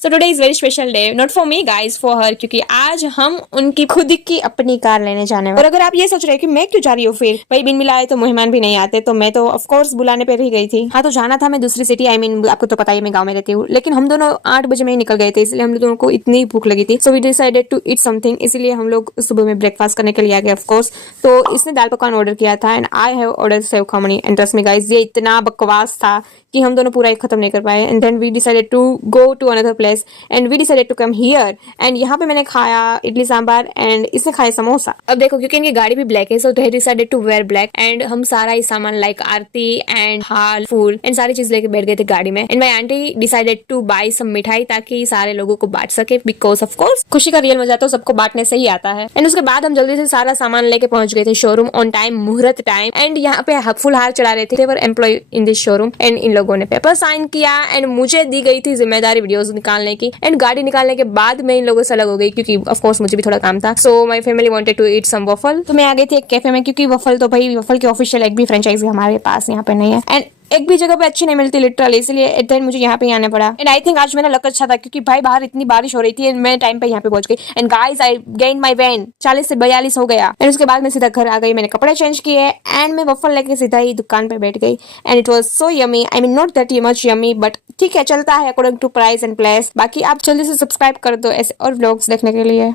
So today is very special day, not for me guys, for her, क्योंकि आज हम उनकी खुद की अपनी कार लेने जाने वाले। और अगर आप ये सोच रहे हैं कि मैं क्यों जा रही हूँ, फिर भाई बिन मिलाए तो मेहमान भी नहीं आते, तो मैं तो ऑफ कोर्स बुलाने पे ही गई थी। हाँ, तो जाना था मैं दूसरी सिटी, आई मीन आपको तो पता ही मैं गाँव में रहती हूँ, लेकिन हम दोनों 8 बजे में ही निकल गए थे, इसलिए हम दोनों को इतनी भूख लगी थी। So we decided to eat something, इसीलिए हम लोग सुबह में ब्रेकफास्ट करने के लिए आ गए ऑफ कोर्स। तो इसने दाल पकवान ऑर्डर किया था and I have order save khamani, and trust me guys, ये इतना बकवास था कि हम दोनों पूरा एक खत्म नहीं कर पाए। And then we decided to go to another place and we decided to come here. And यहाँ पे मैंने खाया इडली सांभर एंड इसने खाया समोसा। अब देखो, क्योंकि इनकी गाड़ी भी ब्लैक है, so they decided to wear black. And हम सारा ही सामान लाइक आरती एंड हाल फूल एंड सारी चीज लेके बैठ गए थे गाड़ी में। And my aunty decided to buy some मिठाई ताकि सारे लोगों को बांट सके, बिकॉज ऑफ कोर्स खुशी का रियल मजा तो सबको बांटने से ही आता है। एंड उसके बाद हम जल्दी से सारा सामान लेके पहुंच गए थे शोरूम ऑन टाइम, मुहूर्त टाइम। एंड यहाँ पे फुल हार चढ़ा रहे थे, they were employee in this showroom। And in लोगों ने पेपर साइन किया एंड मुझे दी गई थी जिम्मेदारी वीडियोस निकालने की। एंड गाड़ी निकालने के बाद मैं इन लोगों से अलग हो गई, क्योंकि ऑफ कोर्स मुझे भी थोड़ा काम था। So my family wanted to eat some waffle, तो मैं आ गई थी एक कैफे में, क्योंकि वफल तो भाई वफल की ऑफिशियल एक भी फ्रेंचाइजी हमारे पास यहाँ पे नहीं है एंड एक भी जगह पे अच्छी नहीं मिलती लिटरली, इसलिए एट द एंड मुझे यहाँ पे ही आना पड़ा। एंड आई थिंक आज मेरा लक अच्छा था, क्योंकि भाई बाहर इतनी बारिश हो रही थी एंड मैं टाइम पे यहाँ पे पहुंच गई। And guys, I gain my van 40 से 42 हो गया। एंड उसके बाद मैं सीधा घर आ गई, मैंने कपड़े चेंज किए एंड मैं वफल लेके सीधा ही दुकान पे बैठ गई। And it was so yummy, I mean not that much yummy, but ठीक है, चलता है according to price and place. बाकी आप जल्दी से सब्सक्राइब कर दो ऐसे और व्लॉग्स देखने के लिए।